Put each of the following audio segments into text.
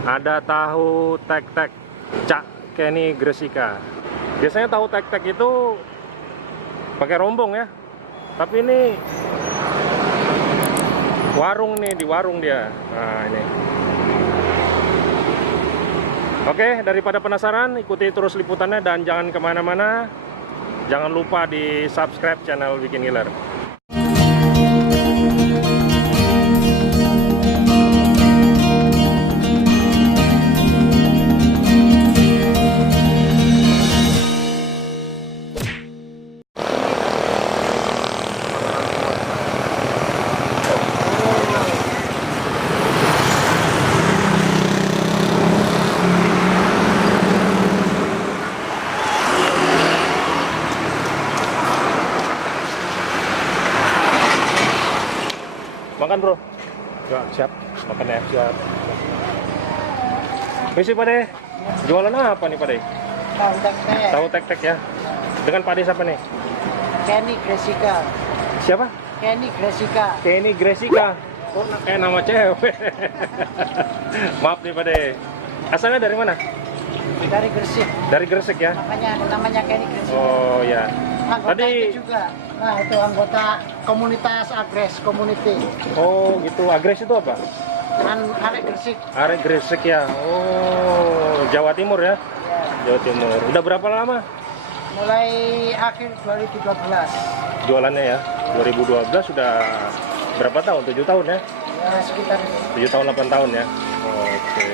Ada tahu tek-tek Cak Kenny Gresika. Biasanya tahu tek-tek itu pakai rombong ya. Tapi ini warung nih, di warung dia. Nah, ini. Oke, daripada penasaran, ikuti terus liputannya dan jangan kemana-mana. Jangan lupa di subscribe channel Weekend Killer. Makan bro? Ya, siap. Makan ya, siap. Misi Pak De. Jualan apa nih Pak De? Tahu tek-tek. Tahu tek-tek ya. Dengan Pak De siapa nih? Kenny Gresika. Siapa? Kenny Gresika. Kenny Gresika. Oh, kayak nama cewek. Maaf nih Pak De. Asalnya dari mana? Dari Gresik. Dari Gresik ya? Makanya namanya Kenny Gresika. Oh ya. Anggota Tadi itu juga. Nah, itu anggota komunitas Agres Community. oh gitu. Agres itu apa? Kan arek Gresik. Arek Gresik ya. Oh, Jawa Timur ya? Ya. Jawa Timur. Udah berapa lama Mulai akhir 2012. jualannya ya? 2012 sudah berapa tahun? 7 tahun ya? Ya, sekitar 7 tahun 8 tahun ya. Oke.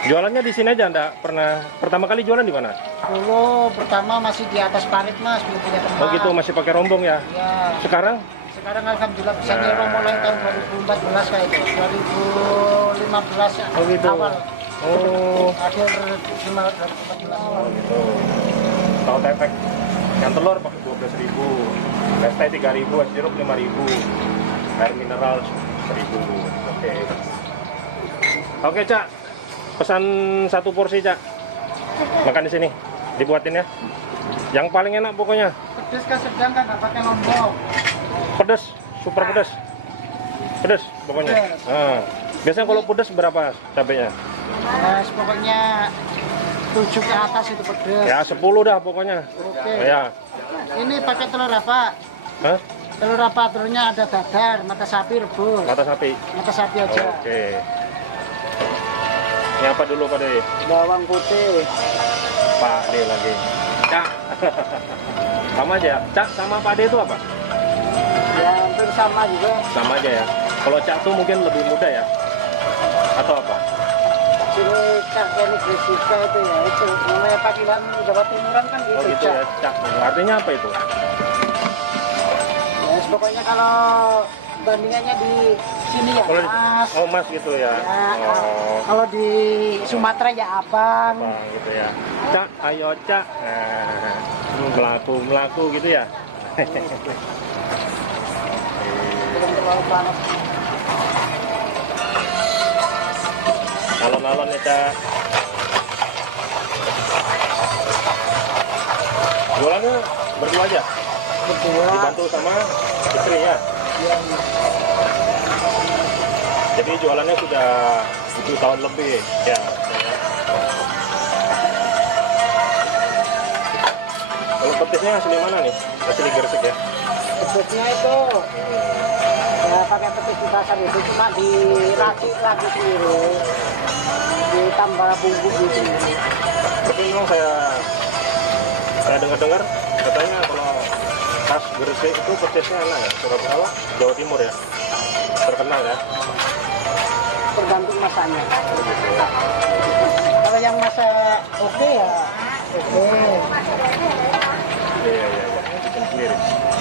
Jualannya di sini aja, enggak pernah. Pertama kali jualan di mana? dulu pertama masih di atas parit Mas, belum punya tempat. Oh gitu, masih pakai rombong ya. Ya. Sekarang Sekarang alhamdulillah bisa Nah. nyerong mulai tahun 2014 kayak itu. 2015 ya, Oh gitu. awal. Oh, Akhir 2014. oh gitu. Tahu tek-tek yang telur pakai 12.000, es teh 3.000, es jeruk 5.000, air mineral 1.000. Oke. Oke, Cak. Pesan 1 porsi, Cak. Makan di sini. Dibuatin ya. Yang paling enak pokoknya. Pedes kan sedang kan nggak pakai lombok. Pedes, super pedes. Pedes pokoknya. Pedes. Nah, biasanya kalau pedes berapa cabenya? Nah, pokoknya 7 ke atas itu pedes. Ya 10 dah pokoknya. Oke. Ya. Ini pakai telur apa? Hah? Telur apa? Telurnya ada dadar, mata sapi rebus. Mata sapi. Mata sapi aja. Oke. Ini apa dulu Pak De? Bawang putih. Pak De lagi. Cak. Sama aja. Cak sama Pak De itu apa? Ya hampir sama juga. Sama aja ya. Kalau Cak tuh mungkin lebih muda ya. Atau apa? Sini Cak Kenny Gresika itu ya itu namanya panggilan Jawa Timuran kan gitu. Oh gitu ya, Cak. Artinya apa itu? Ya, pokoknya kalau bandingannya di sini ya Kalau Mas. oh Mas gitu ya. Ya, Oh. kalau di Sumatera ya abang. Bang gitu ya. Cak, ayo Cak. Nah, melaku gitu ya. Belum terlalu panas. Alon-alon ya Cak. Jualannya berdua aja. Berdua. Dibantu sama istri ya. Ya, Jadi jualannya sudah 7 tahun lebih ya. Kalau petisnya asli mana nih? Asli Gresik ya. pedesnya itu ya pakai petis di pasar itu cuma diracik lagi sendiri, ditambah bumbu gitu. Tapi memang saya dengar-dengar katanya kalau khas Gresik itu petisnya enak ya. Surabaya, Jawa Timur ya. Terkenal ya. Tergantung masanya. Kalau yang masa oke ya oke. Iya. Sendiri.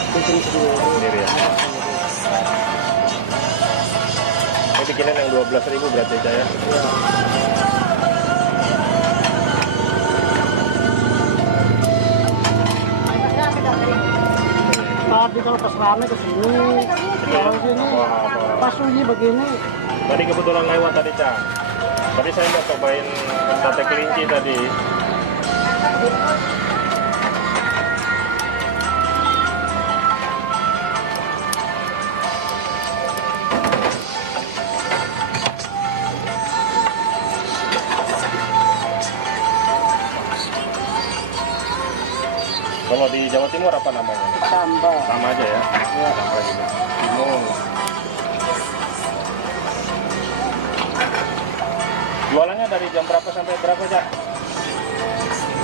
Bikin Sendiri ya. Ini bikinan yang 12.000 berarti ya. Tadi kalau pas rame ke sini, kalau sini pas sunyi begini. Tadi kebetulan lewat tadi Cak. Tadi saya mau cobain sate kelinci tadi. Kalau di Jawa Timur apa namanya? Sambal. Sama aja ya. Ya. Sambal juga. Timun. Jualannya dari jam berapa sampai berapa, Cak?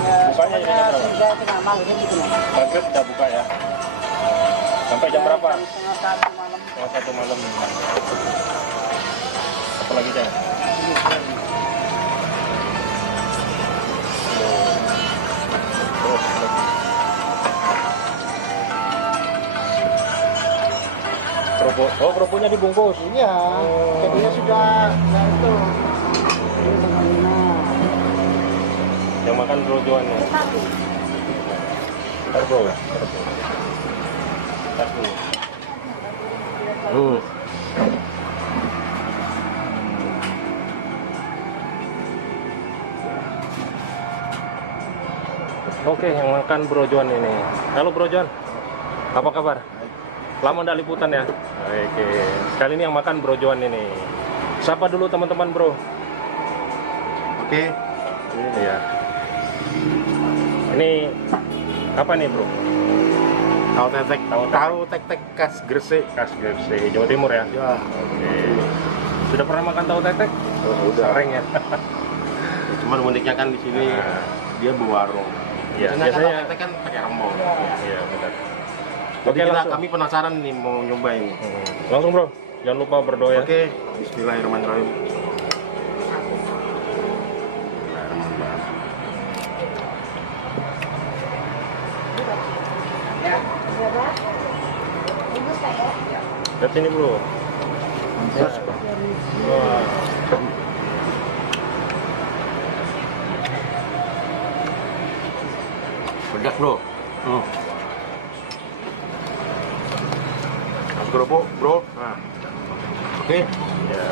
Ya, Bukanya jam berapa? Sudah tengah malam gitu. Maghrib udah buka ya. Sampai jam berapa? Setengah 1 malam. Jam 1 malam. Apa lagi, Cak? Terus lagi. Kerupuk. Oh, kerupuknya dibungkus. Iya, Oh. jadinya sudah ya itu. Ini bagaimana? Yang makan brojoannya. Ntar bro ya. Ntar dulu. Oke, yang makan brojoan ini. Halo brojoan, apa kabar? Lama ndak liputan ya? Oke, kali ini yang makan brojoan ini. Sapa dulu teman-teman bro. Oke, Iya. Ini apa nih bro? tahu tetek, Tahu tahu tek-tek khas Gresik. Khas Gresik, Jawa Timur ya? Ya, Oke. Sudah pernah makan tahu tetek? udah. Sering ya? Cuman uniknya kan di sini Nah. dia berwarung. Iya, Biasanya biasanya- kan tetek kan pakai rembong. Iya benar. Jadi Oke, langsung. kami penasaran nih mau nyobain. Langsung bro, jangan lupa berdoa ya. Oke, Bismillahirrahmanirrahim. Lihat sini bro. Ya. Wah. Pedas bro. Mas kerupuk bro. Nah. Oke. Ya.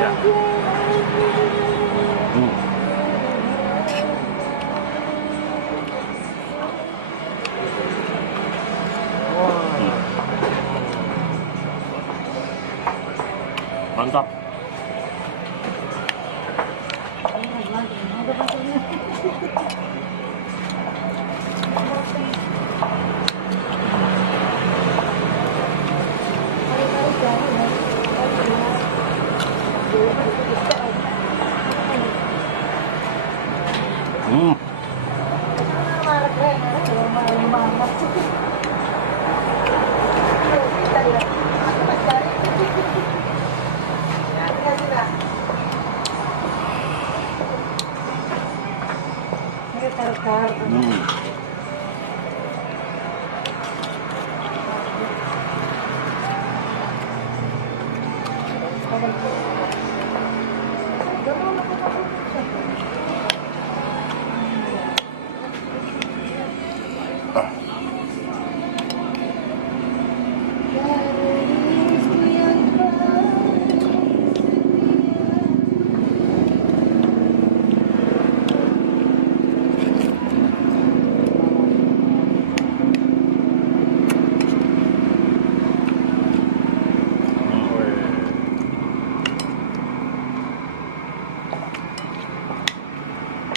Ya. Mantap.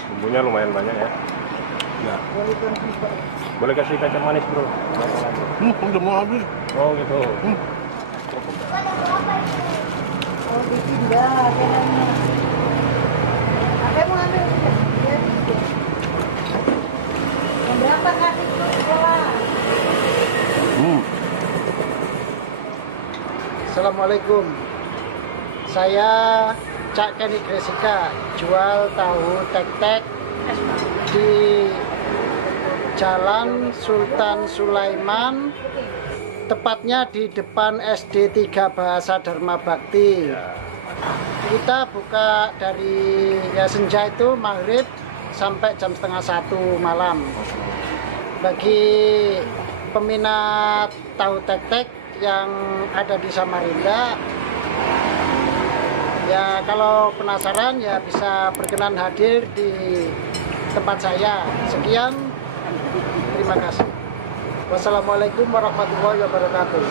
Bumbunya lumayan banyak ya. Ya. Boleh kasih kacang manis bro. Udah mau habis. Oh gitu. Oh, dipindah kenanya. Apa mau ambil? Berapa kali itu sekolah? Assalamualaikum. Saya Cak Kenny Gresika, jual tahu tek-tek di Jalan Sultan Sulaiman, tepatnya di depan SD 3 Bahasa Dharma Bakti. Kita buka dari ya senja itu maghrib sampai jam setengah 1 malam. Bagi peminat tahu tek-tek yang ada di Samarinda, ya kalau penasaran ya bisa berkenan hadir di tempat saya. Sekian, terima kasih. Wassalamualaikum warahmatullahi wabarakatuh.